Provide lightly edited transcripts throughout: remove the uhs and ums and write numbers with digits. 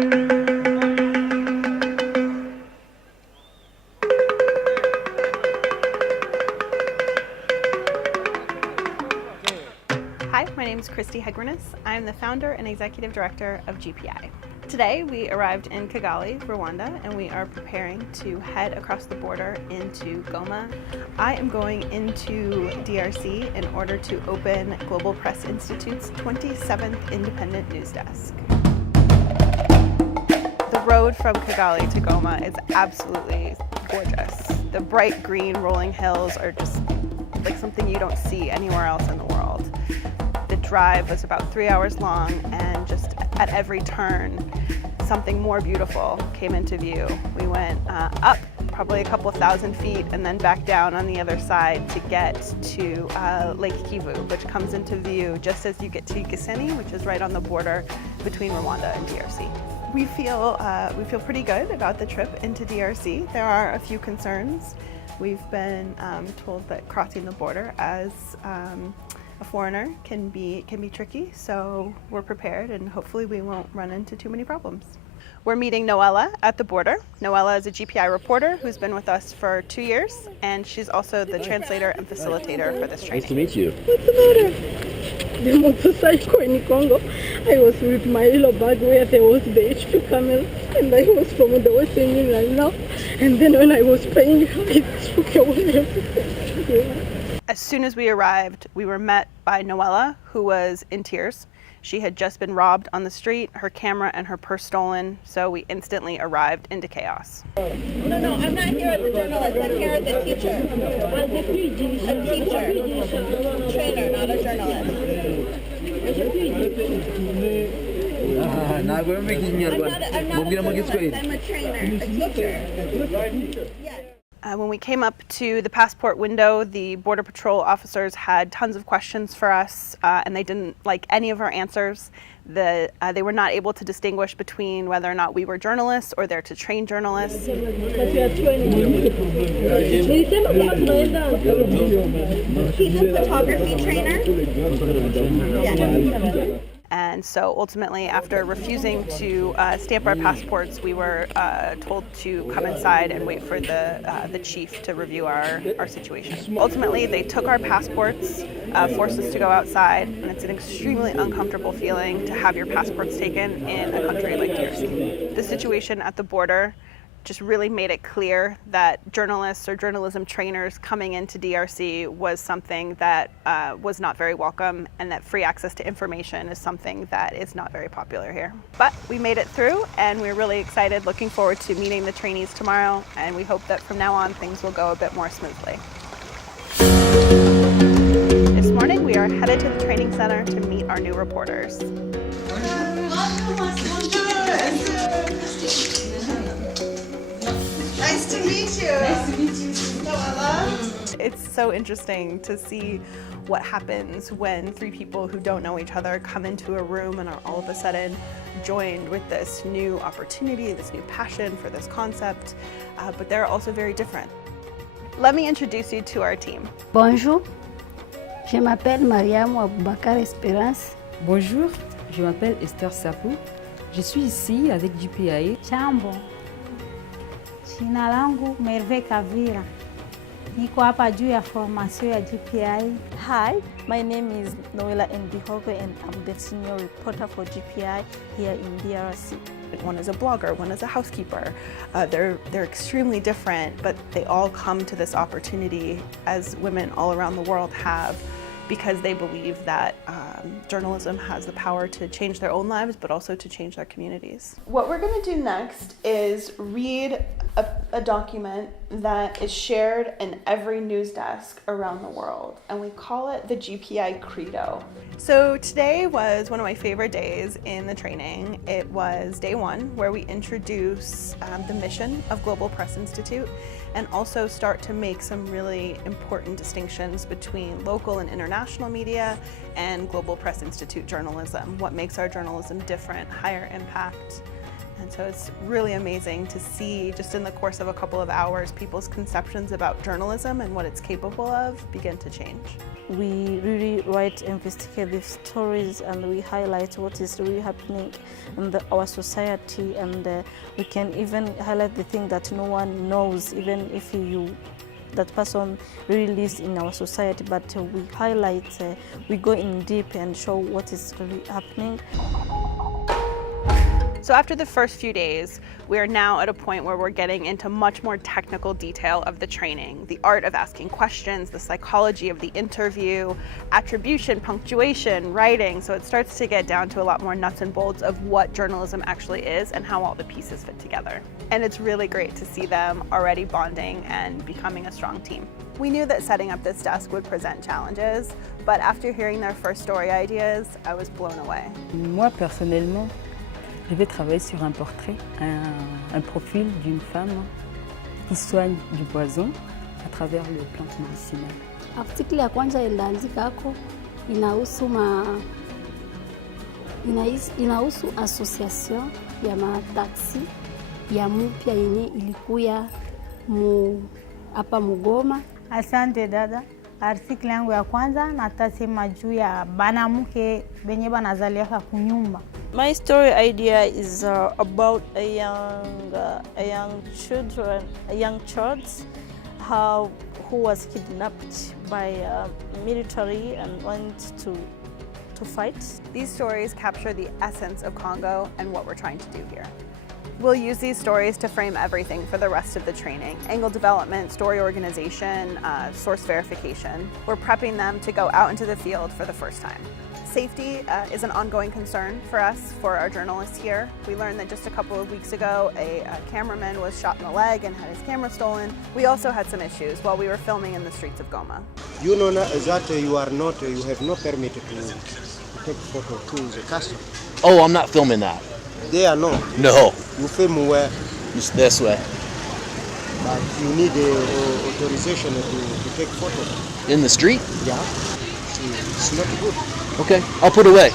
Hi, my name is Christy Hegrenis. I'm the founder and executive director of GPI. Today we arrived in Kigali, Rwanda, and we are preparing to head across the border into Goma. I am going into DRC in order to open Global Press Institute's 27th independent news desk. The road from Kigali to Goma is absolutely gorgeous. The bright green rolling hills are just like something you don't see anywhere else in the world. The drive was about 3 hours long, and just at every turn, something more beautiful came into view. We went up probably a couple of thousand feet and then back down on the other side to get to Lake Kivu, which comes into view just as you get to Gisenyi, which is right on the border between Rwanda and DRC. We feel pretty good about the trip into DRC. There are a few concerns. We've been told that crossing the border as a foreigner can be tricky, so we're prepared and hopefully we won't run into too many problems. We're meeting Noella at the border. Noella is a GPI reporter who's been with us for 2 years, and she's also the translator and facilitator for this training. Nice to meet you. What's the matter? The motorcycle in Congo. I was with my little bag where there was the HP camera, and I was from the Western Union now. And then when I was paying, I took away everything. As soon as we arrived, we were met by Noella, who was in tears. She had just been robbed on the street, her camera and her purse stolen, so we instantly arrived into chaos. No, I'm not here as a journalist, I'm here as a teacher. A teacher. Trainer, not a journalist. I'm a trainer, a teacher. Yes. When we came up to the passport window, the Border Patrol officers had tons of questions for us, and they didn't like any of our answers. They were not able to distinguish between whether or not we were journalists or there to train journalists. He's a photography trainer? Yeah. And so ultimately, after refusing to stamp our passports, we were told to come inside and wait for the chief to review our situation. Ultimately, they took our passports, forced us to go outside, and it's an extremely uncomfortable feeling to have your passports taken in a country like DRC. The situation at the border just really made it clear that journalists or journalism trainers coming into DRC was something that was not very welcome, and that free access to information is something that is not very popular here. But we made it through, and we're really excited, looking forward to meeting the trainees tomorrow, and we hope that from now on things will go a bit more smoothly. This morning we are headed to the training center to meet our new reporters. Nice to meet you. Nice to meet you. Noella. It's so interesting to see what happens when three people who don't know each other come into a room and are all of a sudden joined with this new opportunity, this new passion for this concept, but they're also very different. Let me introduce you to our team. Bonjour, je m'appelle Mariam Aboubakar Espérance. Bonjour, je m'appelle Esther Sapou. Je suis ici avec GPI. Jambo, jina langu Merve Kavira. Niko hapa juu ya formation ya GPI. Hi, my name is Noella Ndihogo and I'm the senior reporter for GPI here in DRC. One is a blogger, one is a housekeeper. They're extremely different, but they all come to this opportunity, as women all around the world have, because they believe that journalism has the power to change their own lives, but also to change their communities. What we're going to do next is read a document that is shared in every news desk around the world, and we call it the GPI Credo. So today was one of my favorite days in the training. It was day one, where we introduce the mission of Global Press Institute and also start to make some really important distinctions between local and international media and Global Press Institute journalism. What makes our journalism different, higher impact. And so it's really amazing to see, just in the course of a couple of hours, people's conceptions about journalism and what it's capable of begin to change. We really write investigative stories and we highlight what is really happening in our society, and we can even highlight the thing that no one knows, even if that person really lives in our society, but we highlight, we go in deep and show what is really happening. So after the first few days, we are now at a point where we're getting into much more technical detail of the training, the art of asking questions, the psychology of the interview, attribution, punctuation, writing. So it starts to get down to a lot more nuts and bolts of what journalism actually is and how all the pieces fit together. And it's really great to see them already bonding and becoming a strong team. We knew that setting up this desk would present challenges, but after hearing their first story ideas, I was blown away. Moi, personnellement, je vais travailler sur un portrait, un profil d'une femme qui soigne du poison à travers les plantes médicinales. Artikli ya kwanza iliandika hako inahusu association ya mataksi ya mpya yenye ilikuya hapa Mugoma. Asante dada. Artikli yangu ya kwanza natasema juu ya banamuke benye banazaliaka kunyumba. My story idea is about a young child who was kidnapped by military and went to fight. These stories capture the essence of Congo and what we're trying to do here. We'll use these stories to frame everything for the rest of the training: angle development, story organization, source verification. We're prepping them to go out into the field for the first time. Safety is an ongoing concern for us, for our journalists here. We learned that just a couple of weeks ago, a cameraman was shot in the leg and had his camera stolen. We also had some issues while we were filming in the streets of Goma. You know that you have no permit to take photo to the castle. Oh, I'm not filming that. They are not. No. You film where? Just this way. But you need authorization to take photo. In the street? Yeah. It's not good. Okay, I'll put away.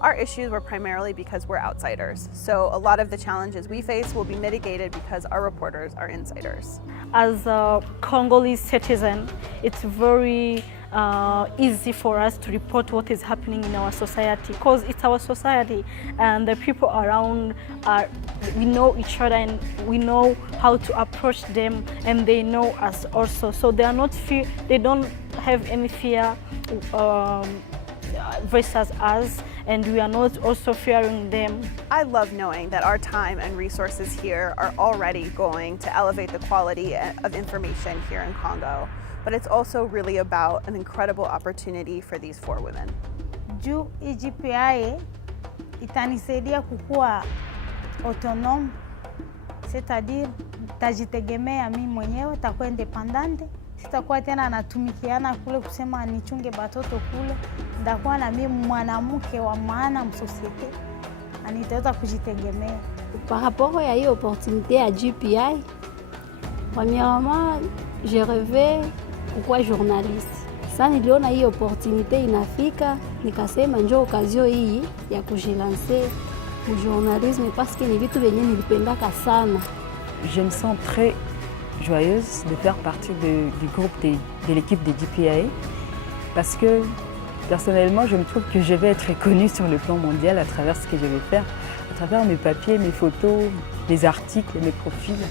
Our issues were primarily because we're outsiders, so a lot of the challenges we face will be mitigated because our reporters are insiders. As a Congolese citizen, it's very easy for us to report what is happening in our society, because it's our society and the people around we know each other and we know how to approach them, and they know us also. So they don't have any fear versus us, and we are not also fearing them. I love knowing that our time and resources here are already going to elevate the quality of information here in Congo, but it's also really about an incredible opportunity for these 4 women. Juu GPI itanisaidia kukua autonome, c'est-à-dire tajitegemea mimi mwenyewe, takuwa independente. Sitakuwa tena natumikiana kule kusema nichunge batoto kule. Ndakuwa na mimi mwanamke wa maana msosiete. Anitaweza kujitegemea. Par rapport à cette opportunité à GPI, premièrement, j'ai rêvé pourquoi journaliste. Sasa niliona hii opportunité inafika, nikasema njoo occasion hii ya kujilancer au journalisme parce que ni vitu vyenye nilipendaka sana. Je me sens très joyeuse de faire partie du groupe de l'équipe de GPI, parce que personnellement je me trouve que je vais être connue sur le plan mondial à travers ce que je vais faire, à travers mes papiers, mes photos, les articles, mes profils.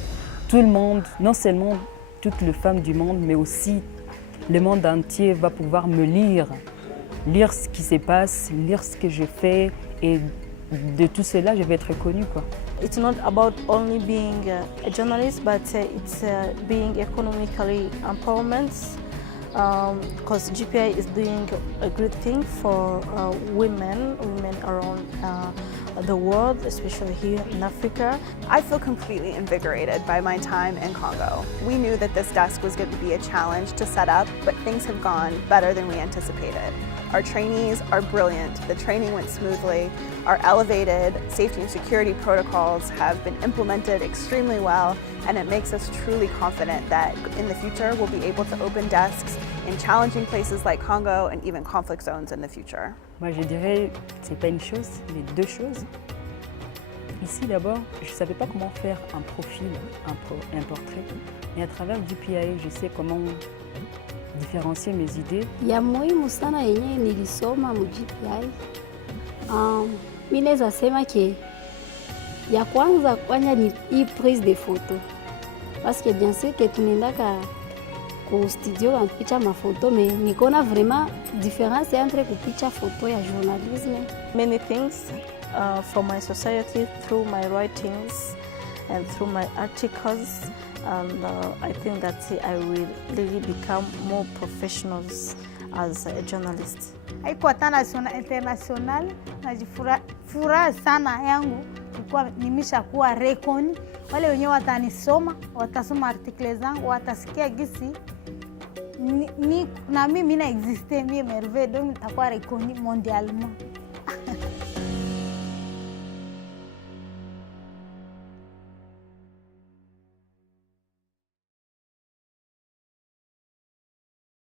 Tout le monde, non seulement toutes les femmes du monde, mais aussi le monde entier va pouvoir me lire ce qui se passe, lire ce que je fais, et de tout cela je vais être connue, quoi. It's not about only being a journalist, but it's being economically empowerment, because GPI is doing a great thing for women around the world, especially here in Africa. I feel completely invigorated by my time in Congo. We knew that this desk was going to be a challenge to set up, but things have gone better than we anticipated. Our trainees are brilliant. The training went smoothly. Our elevated safety and security protocols have been implemented extremely well, and it makes us truly confident that in the future we'll be able to open desks in challenging places like Congo and even conflict zones in the future. Moi je dirais, c'est pas une chose, mais 2 choses. Ici d'abord, je ne savais pas comment faire un profil, un portrait. Et à travers GPI, je sais comment différencier mes idées. Ya muhimu sana yenye nilisoma mu GPI. Mimi naweza sema ke ya kwanza ni hii prise de photo. Parce que bien sûr que tunaendaka au studio kupicha mafoto, mais nikona vraiment différence entre kupicha photo ya journalisme. Many things for my society through my writings and through my articles, and I think that I will really become more professional as a journalist. Haikuwa national international, najifuraha sana yangu kwa nimeshakuwa rekoni. Wale wenyewe watanisoma, watasoma artikle zangu, watasikia gisi na mimi na existe mimi Merve, donc nitakuwa rekoni mondialement.